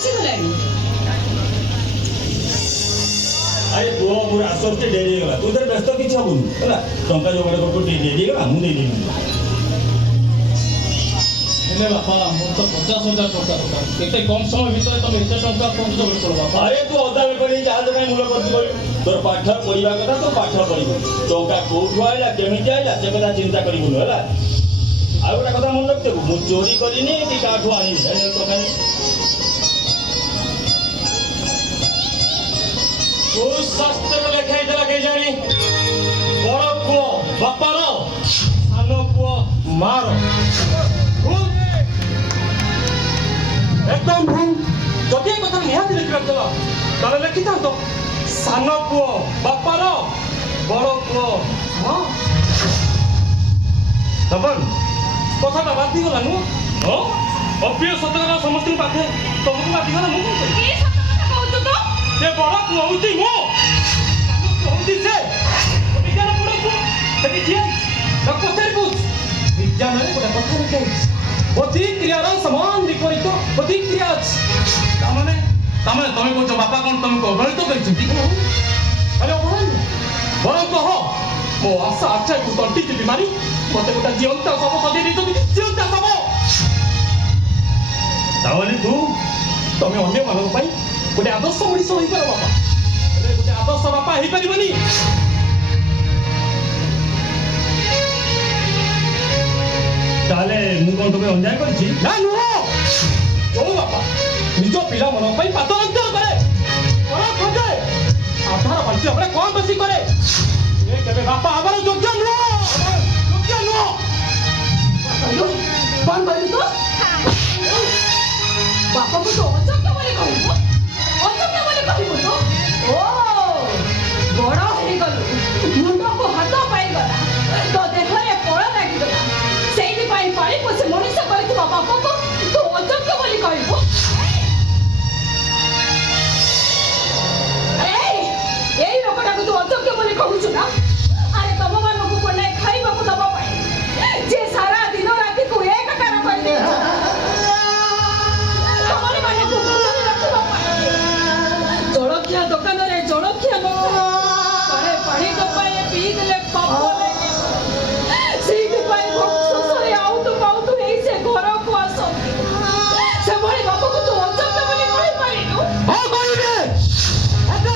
ଆସିଗଲାଣି। ଆରେ ପୁଅ ମୋର ଆସତେ ଡେରି ହେଇଗଲା ତୁ ତ ବ୍ୟସ୍ତ କିଛି ହବୁନି ହେଲା ଟଙ୍କା ଯୋଗାଡ଼ କରୁଛୁ ଟିକେ ଡେରି ହେଇଗଲା ମୁଁ ଦେଇଦେବି ହେଲେ ବାପା ମୋର ତ 50,000 ଟଙ୍କା ଦରକାର ଏତେ କମ ସମୟ ଭିତରେ ତମେ ଏତେ ଟଙ୍କା କୋଉଠୁ ଯୋଗାଡ଼ କର ବାପା ଆରେ ତୁ ଅଧା ବେପାରୀ ଜାହାଜ ପାଇଁ ମୂଳ କରିଛୁ କହିଲୁ ତୋର ପାଠ ପଢିବା କଥା ତୁ ପାଠ ପଢିବୁ ଟଙ୍କା କୋଉଠୁ ଆଇଲା କେମିତି ଆଇଲା ସେ କଥା ଚିନ୍ତା କରିବୁନି ହେଲା ଆଉ ଗୋଟେ କଥା ମନେ ରଖିଥିବୁ ମୁଁ ଚୋରି କରିନି କି କାହାଠୁ ଆଣିନି ହେଲେ ଟଙ୍କା କୋଉ ଶାସ୍ତ୍ରରେ ଲେଖା ହେଇଥିଲା କେଜାଣି ବଡ଼ ପୁଅ ବାପାର ସାନ ପୁଅ ମାର একদম ভুল যদি এই কথা নিহাতি লেখিବାକୁ ଥିଲା ତାହେଲେ ଲେଖିଥାନ୍ତ ସାନ ପୁଅ ବାପାର ବଡ଼ ପୁଅ ହଁ ଦବନ କଥାଟା ବାଧିଗଲା ନୁହଁ ହଁ ଅପ୍ରିୟ ସତ କଥା ସମସ୍ତଙ୍କୁ ବାଧେ ତମକୁ ବାଧିଗଲା ମୁଁ କଣ କରିବି କି ସତ କଥା କହୁଛୁ ତୁ? ସେ ବଡ଼ ପୁଅ ହଉଛି ମୁଁ ହଉଛି ସେ ବିଜ୍ଞାନ ପଢଉଛୁ ସେଠି ଠିଆ ତାକୁ ପଚାରି ବୁଝ ବିଜ୍ଞାନରେ ଗୋଟେ କଥା ଲେଖା ହେଇଛି ପ୍ରତିକ୍ରିୟାର ସମାନ ବିପରୀତ ପ୍ରତିକ୍ରିୟା ଅଛି ତାମାନେ ତମେ କହୁଛ ବାପା କ'ଣ ତମକୁ ଅବହେଳିତ କରିଛନ୍ତି ଆରେ ଅବହେଳିତ ବରଂ କହ ମୋ ଆଶା ଆଚ୍ଛାକୁ ତଣ୍ଟି ଚିପି ମାରି ମତେ ଗୋଟେ ଜିଅନ୍ତା ଶବ ସଜେଇ ଦେଇଛନ୍ତି ଜିଅନ୍ତା ଶବ ତାମାନେ ତମେ ଅନ୍ୟମାନଙ୍କ ପାଇଁ ଗୋଟେ ଆଦର୍ଶ ମଣିଷ ହେଇପାର ବାପା ହେଲେ ଗୋଟେ ଆଦର୍ଶ ବାପା ହେଇପାରିବନି ତାହେଲେ ମୁଁ କ'ଣ ତମେ ଅନ୍ୟାୟ କରିଛି ନା ନୁହଁ ଯୋଉ ବାପା ନିଜ ପିଲାମାନଙ୍କ ପାଇଁ ପାଦ ଅନ୍ତର କରେ ଖୋଜେ ଆଧାର ବାଣ୍ଟିବା ବେଳେ କ'ଣ ବେଶୀ କରେ ସେ କେବେ ବାପା ହେବାର ଯୋଗ୍ୟ ନୁହଁ କ'ଣ କହିଲୁ ତୁ?